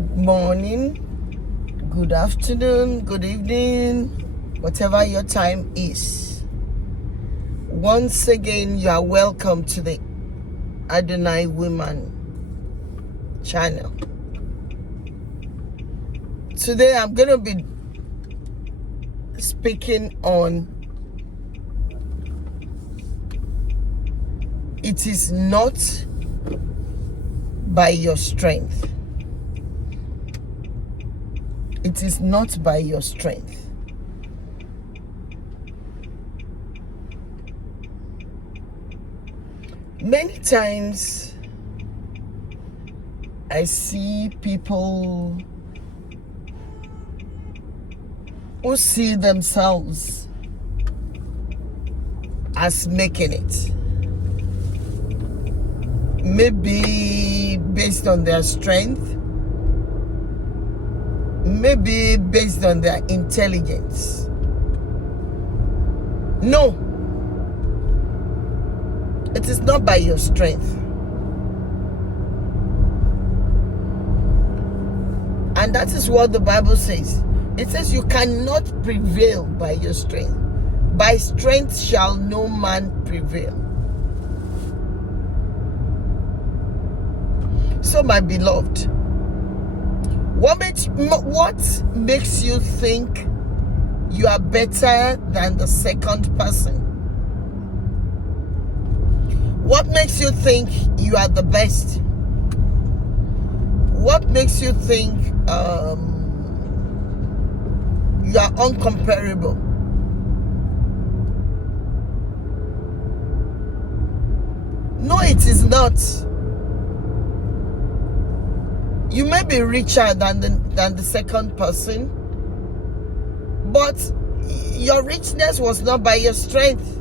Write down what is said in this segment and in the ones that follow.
Good morning, good afternoon, good evening, whatever your time is. Once again, you are welcome to the Adonai Women channel. Today, I'm going to be speaking on it is not by your strength. It is not by your strength. Many times I see people who see themselves as making it. Maybe based on their strength, maybe based on their intelligence. No, it is not by your strength. And that is what the Bible says. It says you cannot prevail by your strength. By strength shall no man prevail. So, my beloved, what makes you think you are better than the second person? What makes you think you are the best? What makes you think you are uncomparable? No, it is not. You may be richer than the second person, but your richness was not by your strength.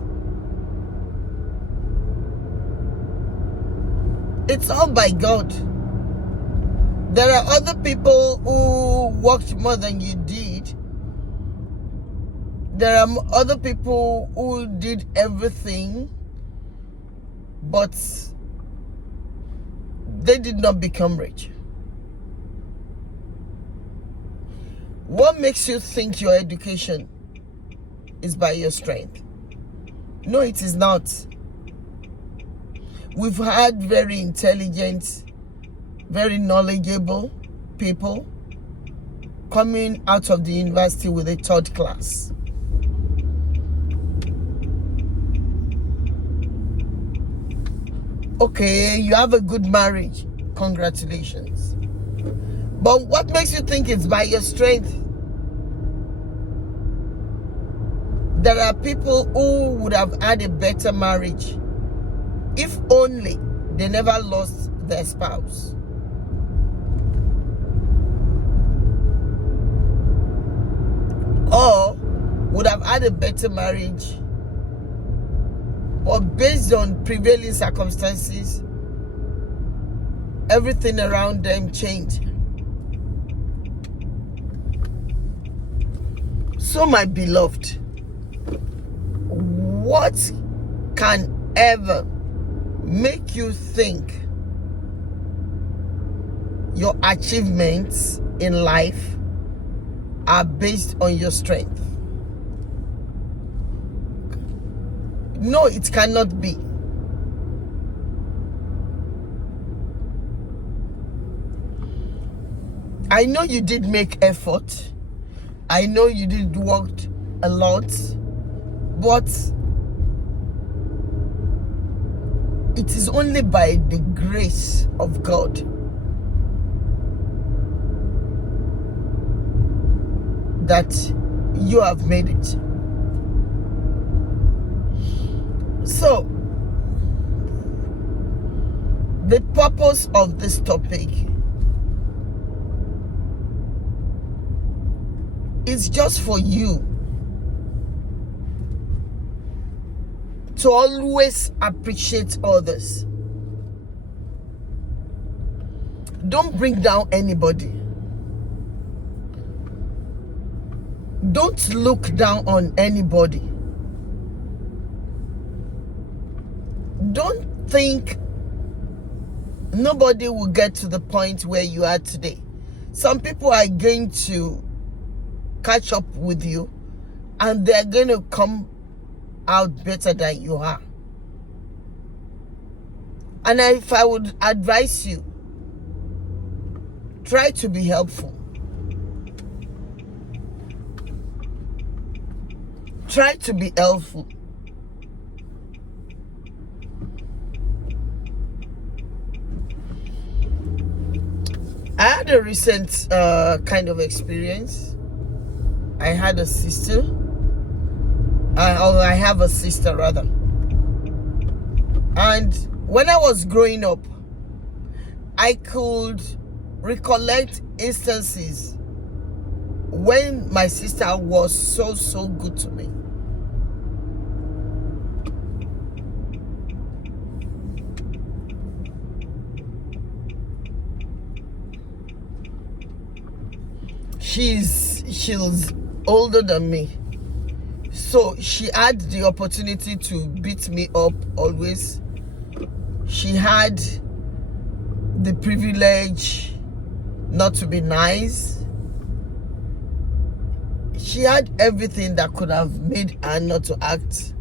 It's all by God. There are other people who worked more than you did. There are other people who did everything, but they did not become rich. What makes you think your education is by your strength? No, it is not. We've had very intelligent, very knowledgeable people coming out of the university with a third class. Okay, you have a good marriage. Congratulations. But what makes you think it's by your strength? There are people who would have had a better marriage if only they never lost their spouse. Or would have had a better marriage, but based on prevailing circumstances, everything around them changed. So, my beloved, what can ever make you think your achievements in life are based on your strength? No, it cannot be. I know you did make effort. I know you did work a lot, but it is only by the grace of God that you have made it. So, the purpose of this topic is just for you to always appreciate others. Don't bring down anybody. Don't look down on anybody. Don't think nobody will get to the point where you are today. Some people are going to catch up with you and they're going to come out better than you are. And if I would advise you, try to be helpful. Try to be helpful. I had a recent kind of experience. I had a sister. I have a sister rather. And when I was growing up, I could recollect instances when my sister was so good to me. She's older than me, so she had the opportunity to beat me up always. She had the privilege not to be nice. She had everything that could have made her not to act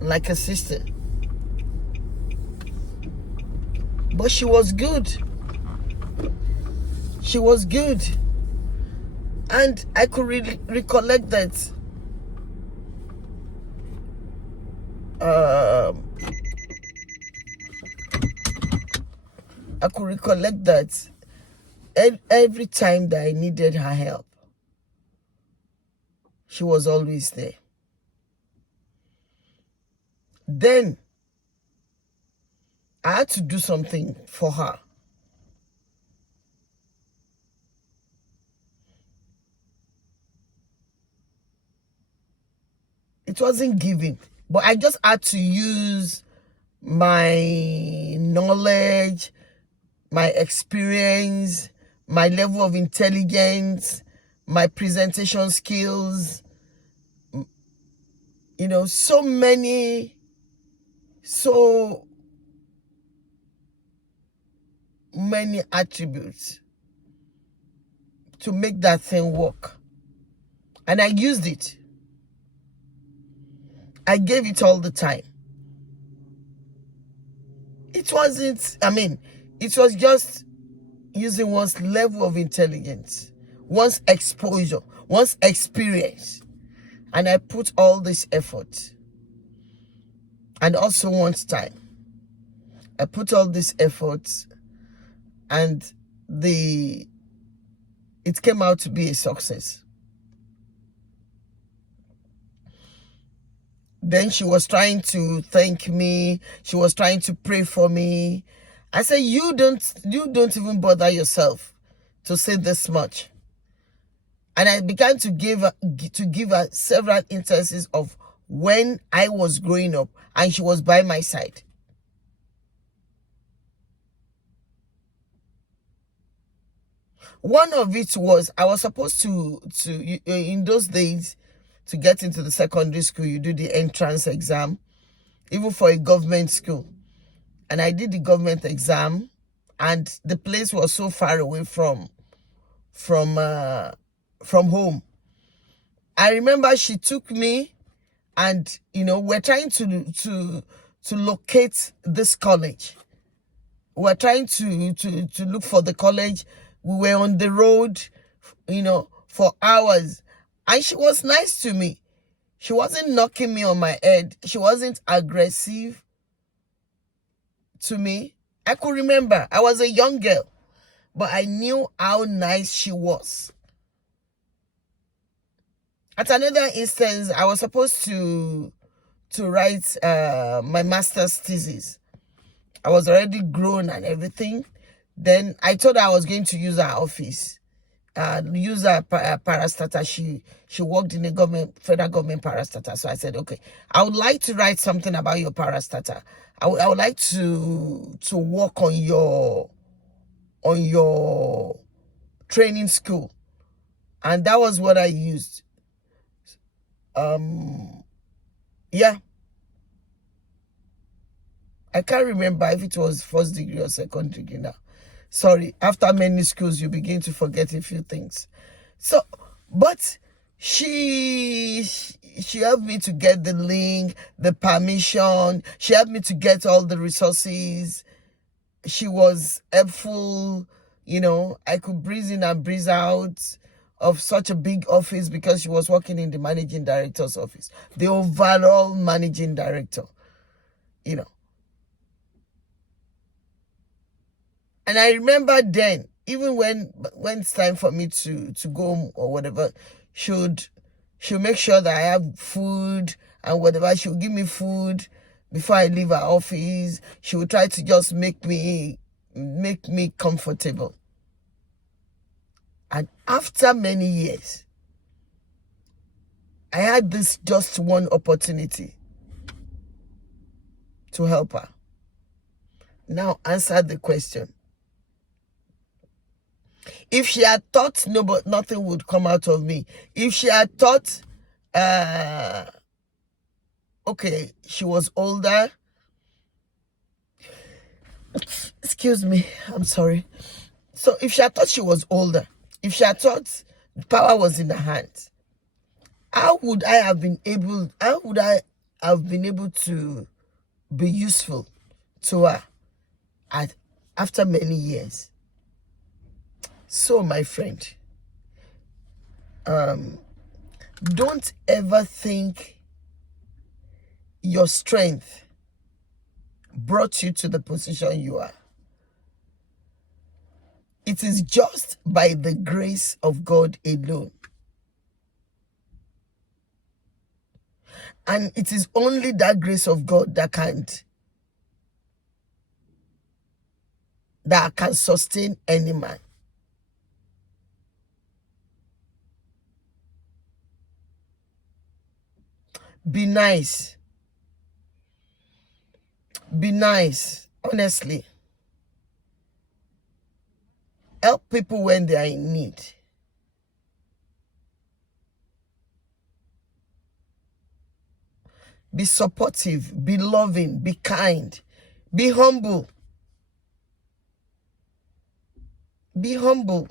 like a sister. But she was good. She was good. And I could really recollect that every time that I needed her help, she was always there. Then I had to do something for her. It wasn't giving, but I just had to use my knowledge, my experience, my level of intelligence, my presentation skills, so many attributes to make that thing work. And I used it. I gave it all the time. It was just using one's level of intelligence, one's exposure, one's experience. And I put all this effort. And also one's time. I put all this effort, and it came out to be a success. Then she was trying to thank me. She was trying to pray for me. I said, you don't even bother yourself to say this much. And I began to give her several instances of when I was growing up and she was by my side. One of it was, I was supposed to in those days, to get into the secondary school, you do the entrance exam, even for a government school. And I did the government exam, and the place was so far away from home. I remember she took me, and we're trying to locate this college. We're trying to look for the college. We were on the road, for hours. And she was nice to me. She wasn't knocking me on my head. She wasn't aggressive to me. I could remember. I was a young girl, but I knew how nice she was. At another instance, I was supposed to write my master's thesis. I was already grown and everything. Then I told her I was going to use her office. Use her parastatal. She worked in a federal government parastatal. So I said, okay, I would like to write something about your parastatal. I would like to work on your training school. And that was what I used. Yeah. I can't remember if it was first degree or second degree now. Sorry, after many schools, you begin to forget a few things. So, but she helped me to get the link, the permission. She helped me to get all the resources. She was helpful. I could breeze in and breeze out of such a big office because she was working in the managing director's office, the overall managing director, And I remember then, even when it's time for me to go home or whatever, she'll make sure that I have food and whatever. She'll give me food before I leave her office. She will try to just make me comfortable. And after many years, I had this just one opportunity to help her. Now answer the question. If she had thought nothing would come out of me, if she had thought, okay, she was older. Excuse me, I'm sorry. So if she had thought she was older, if she had thought power was in her hands, how would I have been able to be useful to her after many years? So, my friend, don't ever think your strength brought you to the position you are. It is just by the grace of God alone. And it is only that grace of God that can sustain any man. Be nice. Be nice, honestly. Help people when they are in need. Be supportive, be loving, be kind, be humble. Be humble.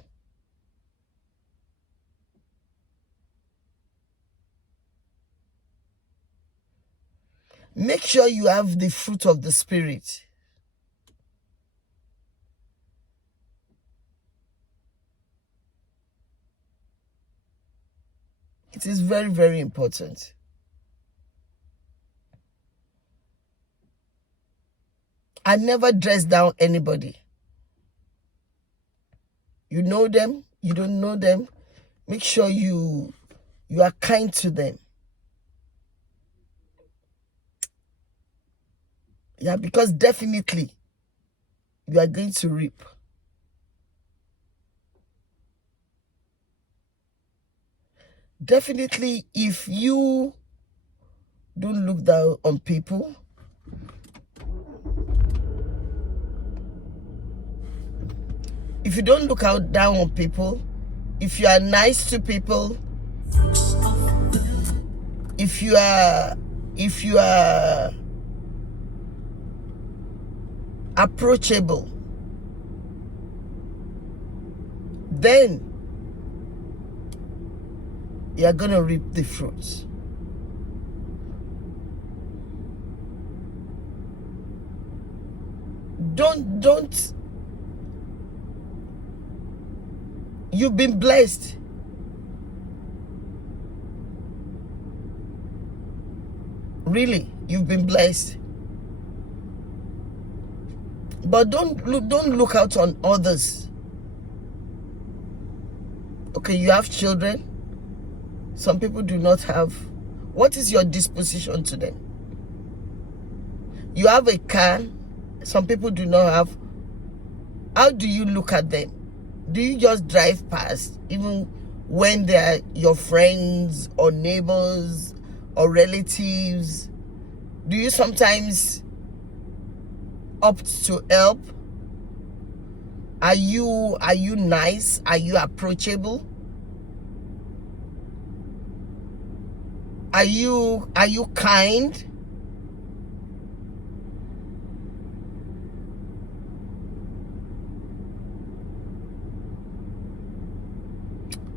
Make sure you have the fruit of the Spirit. It is very, very important. I never dress down anybody. You know them, you don't know them. Make sure you are kind to them. Yeah, because definitely you are going to reap. Definitely, if you don't look down on people, if you don't look down on people, if you are nice to people, if you are approachable, then you are going to reap the fruits. Don't you've been blessed. Really, you've been blessed. But don't look out on others. Okay, you have children. Some people do not have. What is your disposition to them? You have a car. Some people do not have. How do you look at them? Do you just drive past, even when they are your friends or neighbors or relatives? Do you sometimes opt to help? Are you nice? Are you approachable? Are you kind?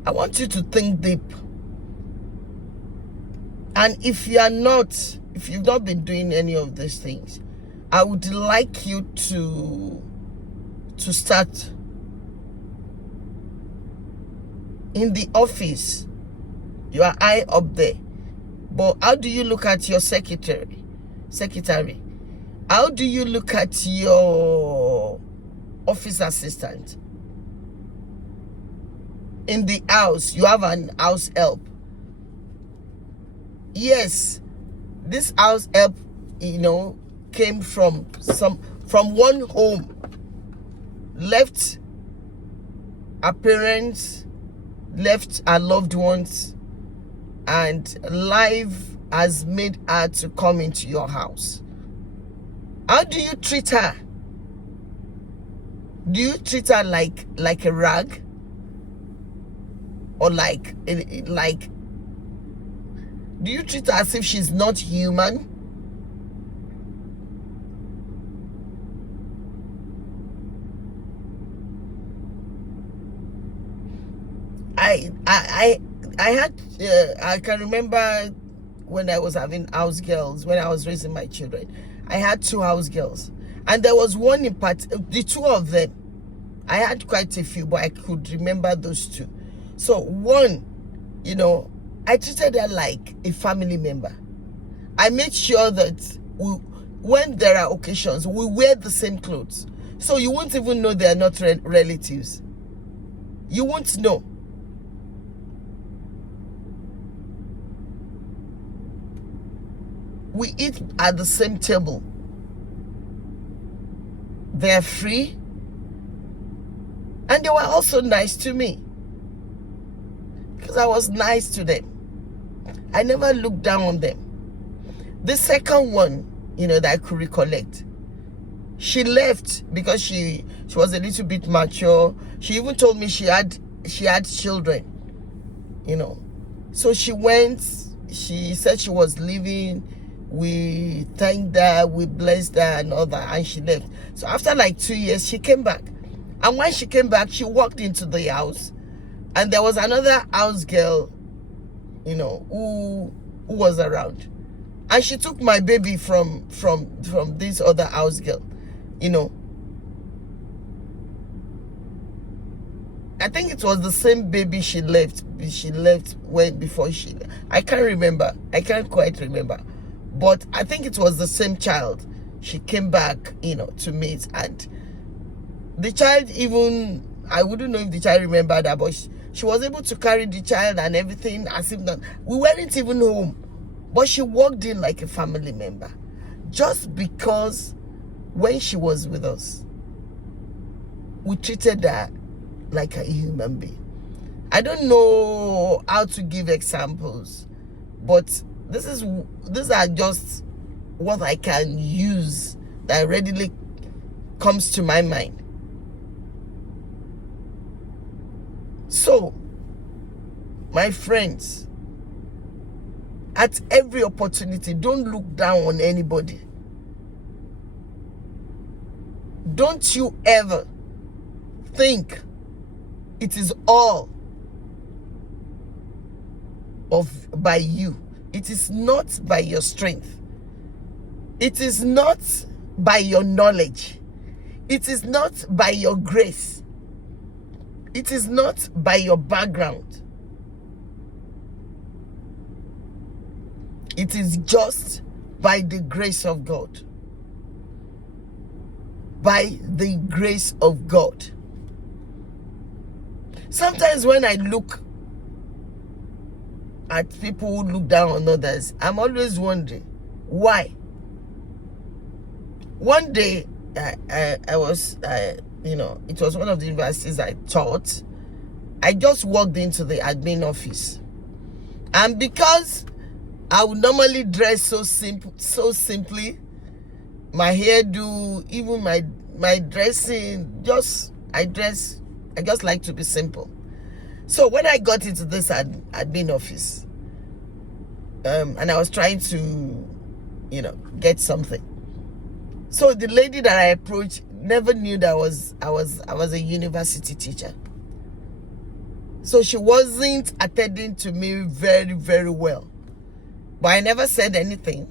I want you to think deep. And if you've not been doing any of these things, I would like you to start in the office. You are high up there, but how do you look at your secretary? How do you look at your office assistant? In the house, you have an house help. Yes, this house help, came from one home, left our parents, left our loved ones, and life has made her to come into your house. How do you treat her? Do you treat her like a rag? Or like do you treat her as if she's not human? I can remember when I was having house girls, when I was raising my children. I had 2 house girls, and there was one in part, the 2 of them, I had quite a few, but I could remember those 2. So one, I treated her like a family member. I made sure that when there are occasions, we wear the same clothes. So you won't even know they are not relatives. You won't know. We eat at the same table. They're free. And they were also nice to me, because I was nice to them. I never looked down on them. The second one, that I could recollect, she left because she was a little bit mature. She even told me she had children, So she went, she said she was leaving. We thanked her, we blessed her and all that, and she left. So after like 2 years, she came back. And when she came back, she walked into the house, and there was another house girl, who was around. And she took my baby from this other house girl, I think it was the same baby she left before I can't remember. I can't quite remember. But I think it was the same child. She came back, to meet, and the child, even, I wouldn't know if the child remembered that, but she was able to carry the child and everything as if not. We weren't even home, but she walked in like a family member, just because when she was with us, we treated her like a human being. I don't know how to give examples, but these are just what I can use that readily comes to my mind. So, my friends, at every opportunity, don't look down on anybody. Don't you ever think it is all by you. It is not by your strength. It is not by your knowledge. It is not by your grace. It is not by your background. It is just by the grace of God. By the grace of God. Sometimes when I look at people who look down on others, I'm always wondering why. One day, I was, it was one of the universities I taught. I just walked into the admin office, and because I would normally dress so simply, my hairdo, even my dressing, I just like to be simple. So when I got into this admin office, and I was trying to, get something. So the lady that I approached never knew that I was a university teacher. So she wasn't attending to me very, very well. But I never said anything.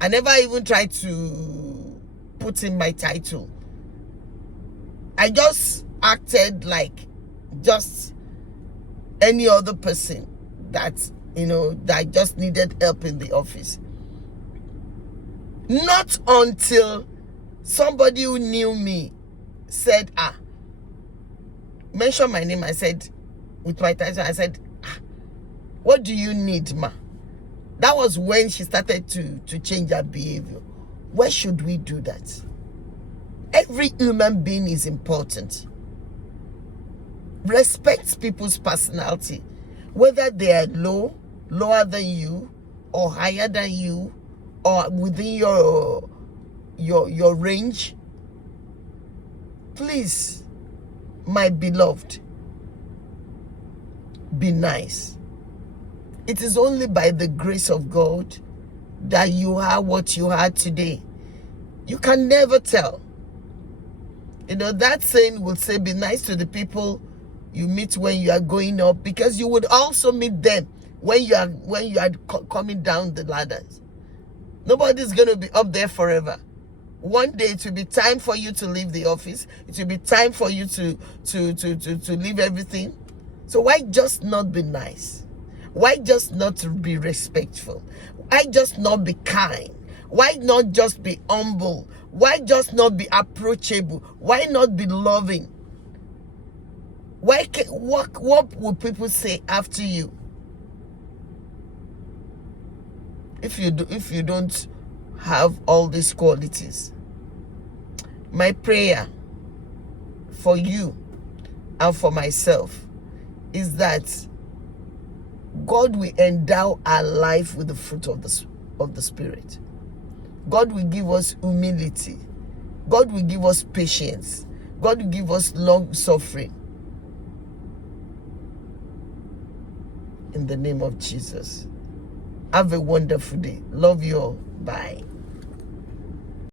I never even tried to put in my title. I just acted like just any other person that, that just needed help in the office. Not until somebody who knew me said, mention my name. I said, with my title, I said, what do you need, ma? That was when she started to change her behavior. Where should we do that? Every human being is important. Respect people's personality, whether they are lower than you, or higher than you, or within your range. Please, my beloved, be nice. It is only by the grace of God that you are what you are today. You can never tell. That saying will say, be nice to the people you meet when you are going up, because you would also meet them when you are coming down the ladders. Nobody's going to be up there forever. One day it will be time for you to leave the office. It will be time for you to leave everything. So why just not be nice? Why just not be respectful? Why just not be kind? Why not just be humble? Why just not be approachable? Why not be loving? What will people say after you if you don't have all these qualities? My prayer for you and for myself is that God will endow our life with the fruit of the Spirit. God will give us humility. God will give us patience. God will give us long suffering. In the name of Jesus. Have a wonderful day. Love you all. Bye.